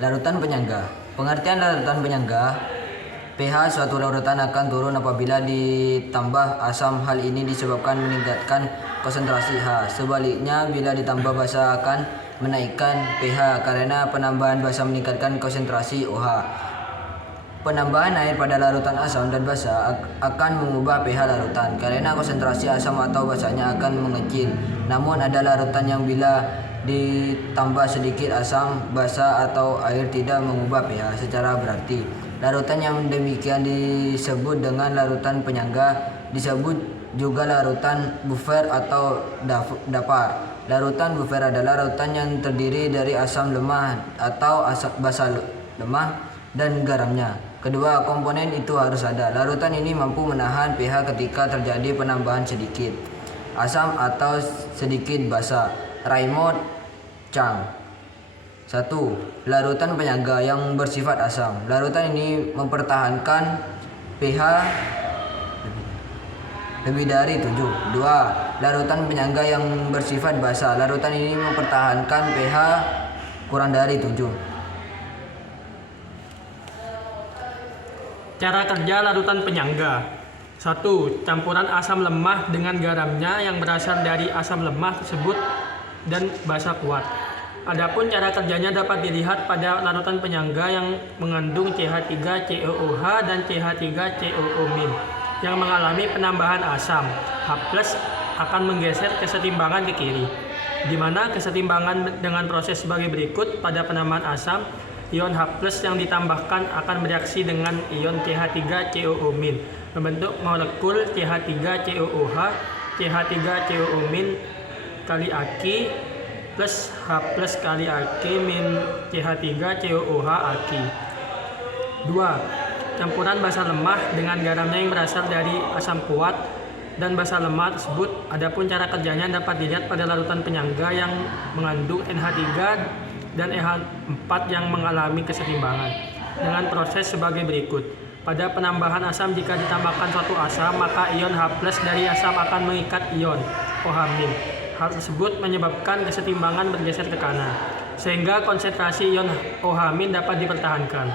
Larutan penyangga. Pengertian larutan penyangga: pH suatu larutan akan turun apabila ditambah asam. Hal ini disebabkan meningkatkan konsentrasi H. Sebaliknya, bila ditambah basa akan menaikkan pH karena penambahan basa meningkatkan konsentrasi OH. Penambahan air pada larutan asam dan basa akan mengubah pH larutan karena konsentrasi asam atau basanya akan mengecil. Namun ada larutan yang bila ditambah sedikit asam, basa atau air tidak mengubah pH secara berarti. Larutan yang demikian disebut dengan larutan penyangga. Disebut juga larutan buffer atau dapar. Larutan buffer adalah larutan yang terdiri dari asam lemah atau basa lemah dan garamnya. Kedua komponen itu harus ada. Larutan ini mampu menahan pH ketika terjadi penambahan sedikit asam atau sedikit basa. Raymond Chang. 1. Larutan penyangga yang bersifat asam. Larutan ini mempertahankan pH lebih dari 7. 2. Larutan penyangga yang bersifat basa. Larutan ini mempertahankan pH kurang dari 7. Cara kerja larutan penyangga. 1. Campuran asam lemah dengan garamnya yang berasal dari asam lemah tersebut dan basa kuat. Adapun cara kerjanya dapat dilihat pada larutan penyangga yang mengandung CH3COOH dan CH3COO- yang mengalami penambahan asam. H+ akan menggeser kesetimbangan ke kiri, di mana kesetimbangan dengan proses sebagai berikut. Pada penambahan asam, ion H+ yang ditambahkan akan bereaksi dengan ion CH3COO- membentuk molekul CH3COOH, CH3COO- kali Aq plus H+ kali Aq min CH3COOH Aq. 2. Campuran basa lemah dengan garamnya yang berasal dari asam kuat dan basa lemah tersebut. Adapun cara kerjanya dapat dilihat pada larutan penyangga yang mengandung NH3 dan EH4 yang mengalami kesetimbangan dengan proses sebagai berikut. Pada penambahan asam, jika ditambahkan suatu asam, maka ion H+ dari asam akan mengikat ion OH-. Hal tersebut menyebabkan kesetimbangan bergeser ke kanan, sehingga konsentrasi ion OH- dapat dipertahankan.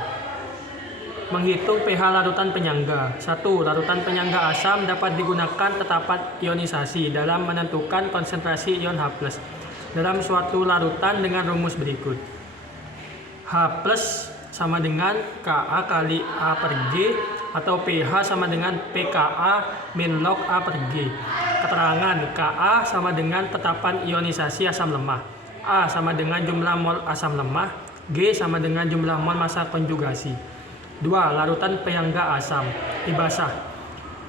Menghitung pH larutan penyangga. 1. Larutan penyangga asam dapat digunakan tetapan ionisasi dalam menentukan konsentrasi ion H+ dalam suatu larutan dengan rumus berikut. H+ sama dengan Ka kali A per G atau pH sama dengan pKa min log A per G. Keterangan: Ka sama dengan tetapan ionisasi asam lemah, A sama dengan jumlah mol asam lemah, G sama dengan jumlah mol massa konjugasi. 2. Larutan penyangga asam dibasah.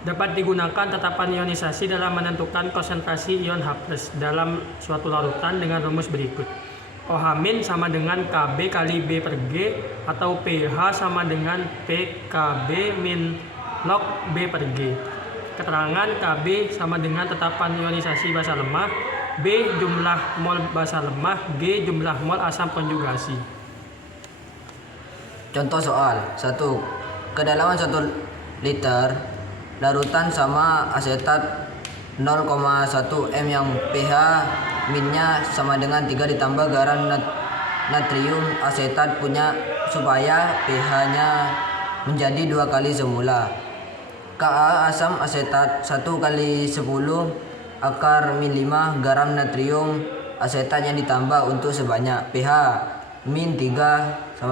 Dapat digunakan tetapan ionisasi dalam menentukan konsentrasi ion H+ dalam suatu larutan dengan rumus berikut. OH- sama dengan Kb kali B per G atau pH sama dengan pKb min log B per G. Keterangan: Kb sama dengan tetapan ionisasi basa lemah, B jumlah mol basa lemah, G jumlah mol asam konjugasi. Contoh soal. 1. Kedalaman 1 liter larutan sama asetat 0,1 m yang pH minnya sama dengan 3 ditambah garam natrium asetat punya supaya pH-nya menjadi 2 kali semula. Ka asam asetat 1 kali 10 akar min 5 garam natrium asetat yang ditambah untuk sebanyak pH min 3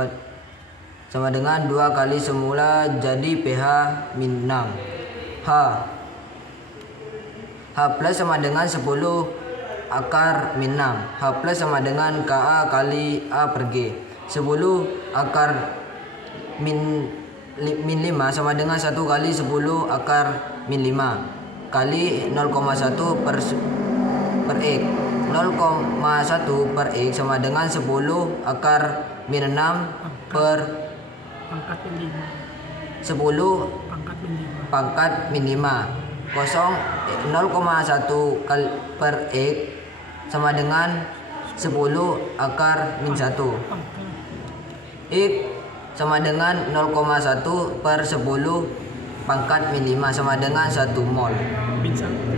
sama dengan 2 kali semula jadi pH min 6. H+ sama dengan 10 akar min 6. H+ sama dengan Ka kali A per G. 10 akar min 5 sama dengan 1 kali 10 akar min 5 kali 0,1 per X. 0,1 per X sama dengan 10 akar min 6 per Pangkat min 5. 10 Pangkat min 5. pangkat min 5. 0,1 per X sama dengan 10 akar min 1. X sama dengan 0,1 per 10 pangkat min 5 sama dengan 1 mol. Min 1.